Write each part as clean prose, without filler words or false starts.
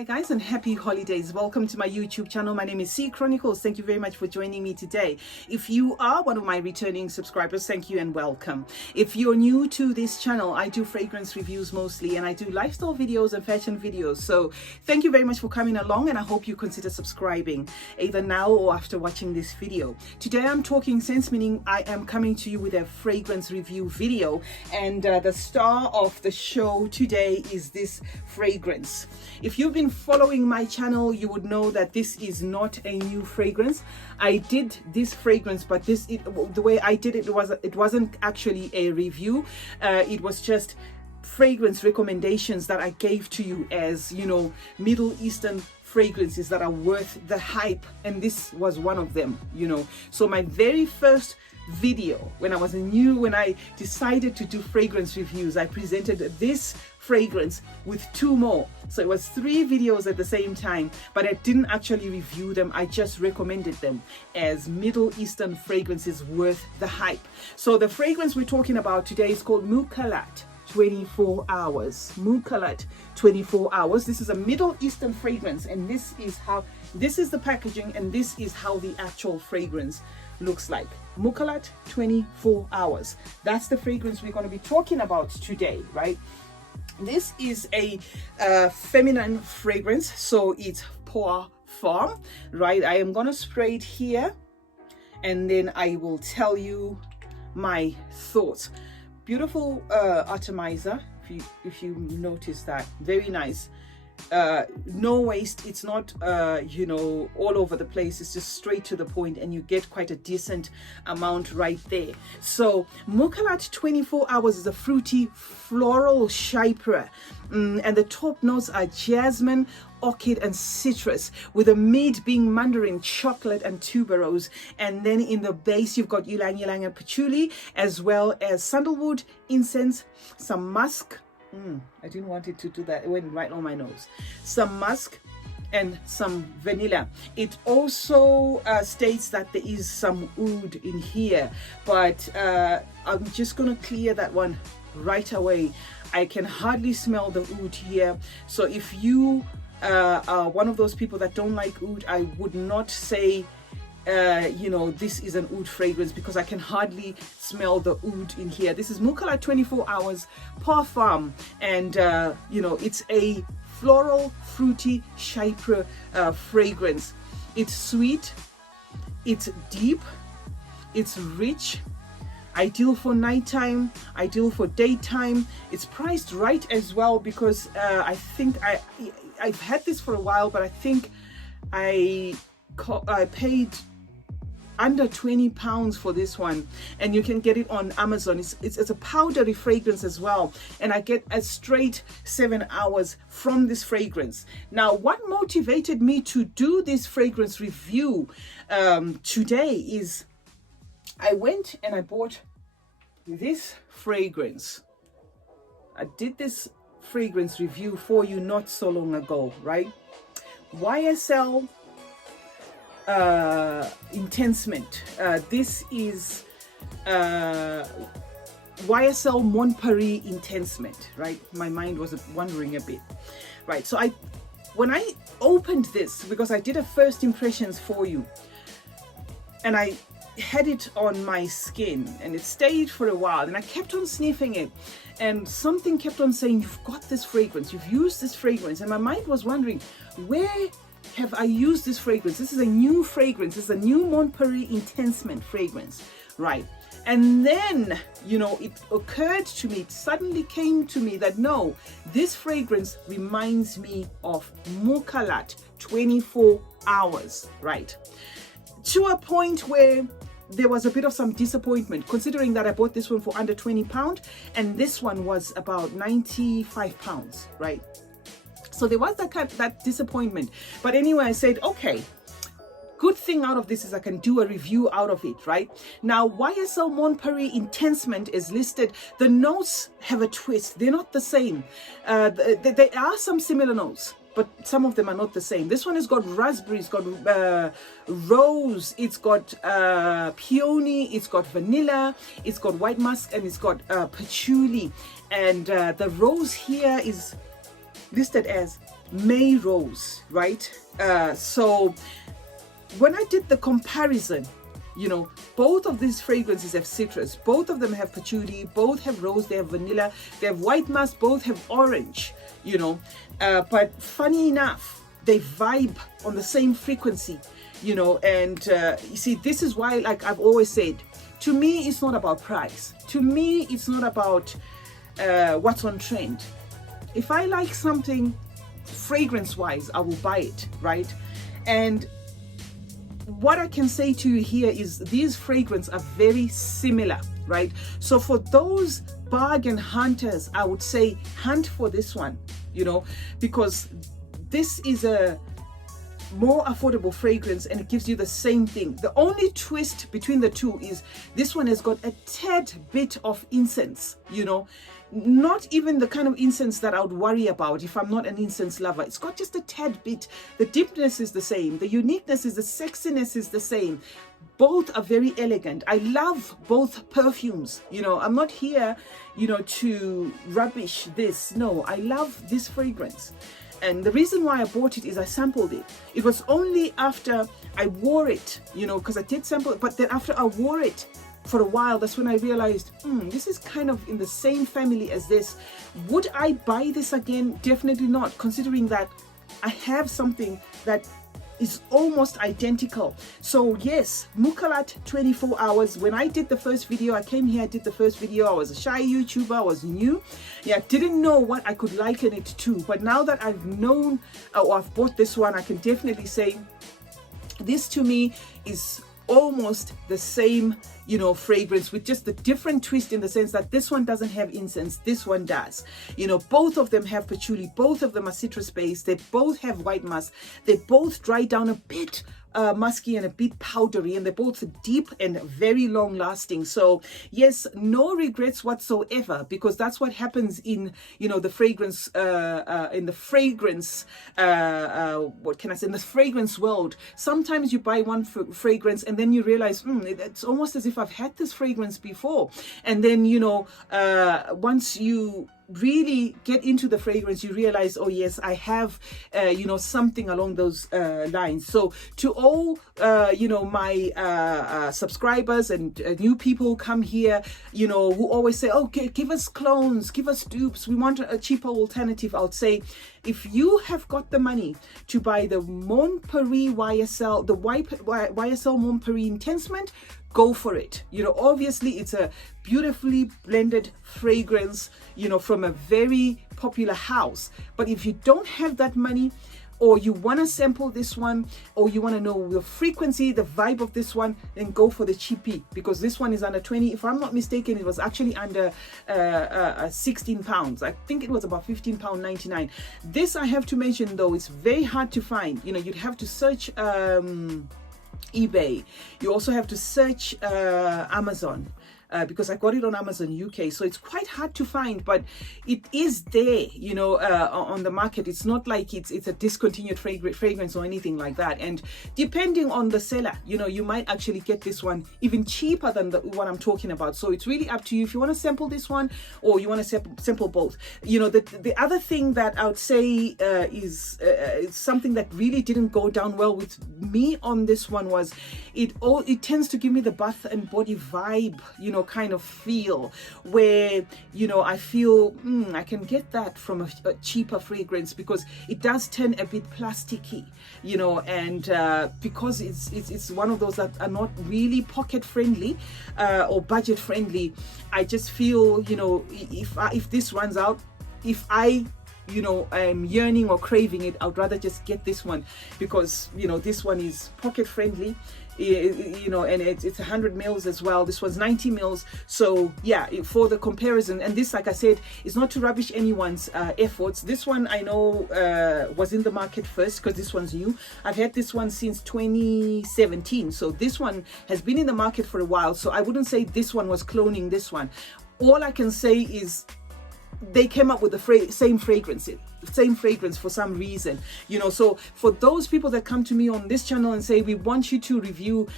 Hi guys, and happy holidays. Welcome to my YouTube channel. My name is CeeChronicles. Thank you very much for joining me today. If you are one of my returning subscribers, thank you and welcome. If you're new to this channel, I do fragrance reviews mostly, and I do lifestyle videos and fashion videos. So thank you very much for coming along, and I hope you consider subscribing either now or after watching this video. Today I'm talking sense, meaning I am coming to you with a fragrance review video, and the star of the show today is this fragrance. If you've been following my channel, you would know that this is not a new fragrance. I did this fragrance, but the way I did it wasn't actually a review. It was just fragrance recommendations that I gave to you as, you know, Middle Eastern fragrances that are worth the hype, and this was one of them, you know. So my very first video when I decided to do fragrance reviews, I presented this fragrance with two more. So it was 3 videos at the same time, but I didn't actually review them. I just recommended them as Middle Eastern fragrances worth the hype. So the fragrance we're talking about today is called Mukhallat 24 hours. Mukhallat 24 hours. This is a Middle Eastern fragrance, and this is the packaging, and this is how the actual fragrance looks like. Mukhallat 24 hours. That's the fragrance we're going to be talking about today, right? This is a feminine fragrance, so it's Perfume, right? I am going to spray it here, and then I will tell you my thoughts. Beautiful atomizer, if you notice that. Very nice. No waste. It's not you know, all over the place. It's just straight to the point, and you get quite a decent amount right there. So Mukhallat 24 hours is a fruity floral chypre, and the top notes are jasmine, orchid and citrus, with the mid being mandarin, chocolate and tuberose. And then in the base you've got ylang ylang and patchouli, as well as sandalwood, incense, some musk. I didn't want it to do that. It went right on my nose. Some musk and some vanilla. It also states that there is some oud in here, but I'm just going to clear that one right away. I can hardly smell the oud here. So if you are one of those people that don't like oud, I would not say you know, this is an oud fragrance, because I can hardly smell the oud in here. This is Mukhallat 24 hours Perfume, and you know, it's a floral fruity chypre fragrance. It's sweet, it's deep, it's rich, ideal for nighttime, ideal for daytime. It's priced right as well, because I think I've had this for a while, but I think I paid under £20 for this one, and you can get it on Amazon. It's a powdery fragrance as well, and I get a straight 7 hours from this fragrance. Now, what motivated me to do this fragrance review today is I went and I bought this fragrance. I did this fragrance review for you not so long ago, right? YSL Intensement. This is YSL Mon Paris Intensement, right? My mind was wandering a bit, right? So when I opened this, because I did a first impressions for you, and I had it on my skin, and it stayed for a while, and I kept on sniffing it, and something kept on saying, you've got this fragrance, you've used this fragrance, and my mind was wondering, where have I used this fragrance? This is a new fragrance. This is a new Mon Paris Intensement fragrance, right? And then, you know, it occurred to me, it suddenly came to me that no, this fragrance reminds me of Mukhallat 24 hours, right? To a point where there was a bit of some disappointment, considering that I bought this one for under £20, and this one was about £95, right? So there was that disappointment. But anyway, I said, okay, good thing out of this is I can do a review out of it, right? Now, YSL Mon Paris Intensement is listed. The notes have a twist. They're not the same. There are some similar notes, but some of them are not the same. This one has got raspberry, it's got rose, it's got peony, it's got vanilla, it's got white musk, and it's got patchouli. And the rose here is listed as May Rose, right? So when I did the comparison, you know, both of these fragrances have citrus, both of them have patchouli, both have rose, they have vanilla, they have white musk, both have orange, you know, but funny enough, they vibe on the same frequency, you know. And you see, this is why, like I've always said, to me it's not about price, to me it's not about what's on trend. If I like something fragrance wise, I will buy it, right? And what I can say to you here is these fragrances are very similar, right? So for those bargain hunters, I would say hunt for this one, you know, because this is a more affordable fragrance and it gives you the same thing. The only twist between the two is this one has got a tad bit of incense, you know, not even the kind of incense that I would worry about if I'm not an incense lover. It's got just a tad bit. The deepness is the same, the uniqueness is, the sexiness is the same. Both are very elegant. I love both perfumes, you know. I'm not here, you know, to rubbish this. No, I love this fragrance. And the reason why I bought it is I sampled it. It was only after I wore it, you know, because I did sample it, but then after I wore it for a while, that's when I realized, this is kind of in the same family as this. Would I buy this again? Definitely not, considering that I have something that is almost identical. So yes, Mukhallat 24 hours. When I did the first video, I came here, I did the first video, I was a shy YouTuber, I was new. Yeah, didn't know what I could liken it to. But now that I've known, or I've bought this one, I can definitely say this to me is almost the same, you know, fragrance, with just a different twist in the sense that this one doesn't have incense, this one does. You know, both of them have patchouli, both of them are citrus based, they both have white musk, they both dry down a bit musky and a bit powdery, and they're both deep and very long lasting. So yes, no regrets whatsoever, because that's what happens in, you know, the fragrance in the fragrance what can I say, in the fragrance world. Sometimes you buy one fragrance and then you realize it's almost as if I've had this fragrance before, and then, you know, once you really get into the fragrance, you realize, oh yes, I have you know, something along those lines. So to all you know, my subscribers and new people who come here, you know, who always say, okay, give us clones, give us dupes, we want a cheaper alternative, I would say, if you have got the money to buy the Montparis YSL, the YSL Montparis Intensement, go for it. You know, obviously it's a beautifully blended fragrance, you know, from a very popular house. But if you don't have that money, or you want to sample this one, or you want to know the frequency, the vibe of this one, then go for the cheapie, because this one is under 20. If I'm not mistaken, it was actually under 16 pounds. I think it was about £15.99. This, I have to mention though, it's very hard to find. You know, you'd have to search eBay. You also have to search Amazon. Because I got it on Amazon UK, so it's quite hard to find, but it is there, you know, on the market. It's not like it's a discontinued fragrance or anything like that. And depending on the seller, you know, you might actually get this one even cheaper than the one I'm talking about. So it's really up to you if you want to sample this one or you want to sample both. You know, the other thing that I would say is something that really didn't go down well with me on this one was it tends to give me the Bath and Body vibe, you know, kind of feel, where, you know, I feel I can get that from a cheaper fragrance, because it does turn a bit plasticky, you know, and because it's one of those that are not really pocket friendly or budget friendly. I just feel, you know, if this runs out, if I, you know, I'm yearning or craving it, I'd rather just get this one, because, you know, this one is pocket friendly, you know, and it's 100 mils as well. This was 90 mils. So yeah, for the comparison, and this, like I said, is not to rubbish anyone's efforts. This one I know was in the market first, because this one's new. I've had this one since 2017, so this one has been in the market for a while. So I wouldn't say this one was cloning this one. All I can say is they came up with the same fragrance. same fragrance for some reason, you know. So for those people that come to me on this channel and say, we want you to review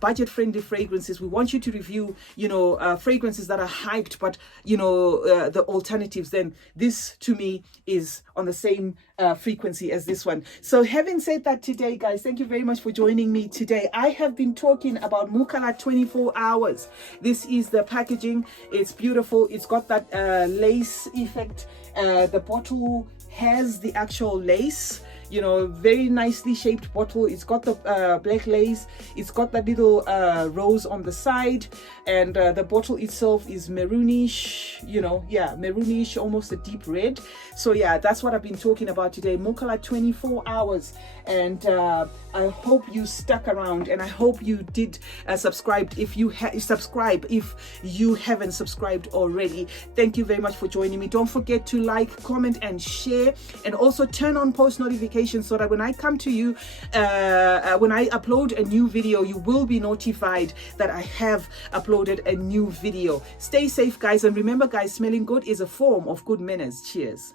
budget friendly fragrances, we want you to review, you know, fragrances that are hyped, but you know, the alternatives, then this to me is on the same frequency as this one. So having said that, today, guys, thank you very much for joining me today. I have been talking about Mukhallat 24 hours. This is the packaging. It's beautiful. It's got that lace effect. The bottle has the actual lace, you know, very nicely shaped bottle. It's got the black lace. It's got that little rose on the side, and the bottle itself is maroonish, you know, yeah, maroonish, almost a deep red. So yeah, that's what I've been talking about today, Mukhallat 24 hours. And I hope you stuck around, and I hope you did subscribe if you subscribe if you haven't subscribed already. Thank you very much for joining me. Don't forget to like, comment, and share, and also turn on post notifications so that when I come to you, when I upload a new video, you will be notified that I have uploaded a new video. Stay safe, guys, and remember, guys, smelling good is a form of good manners. Cheers.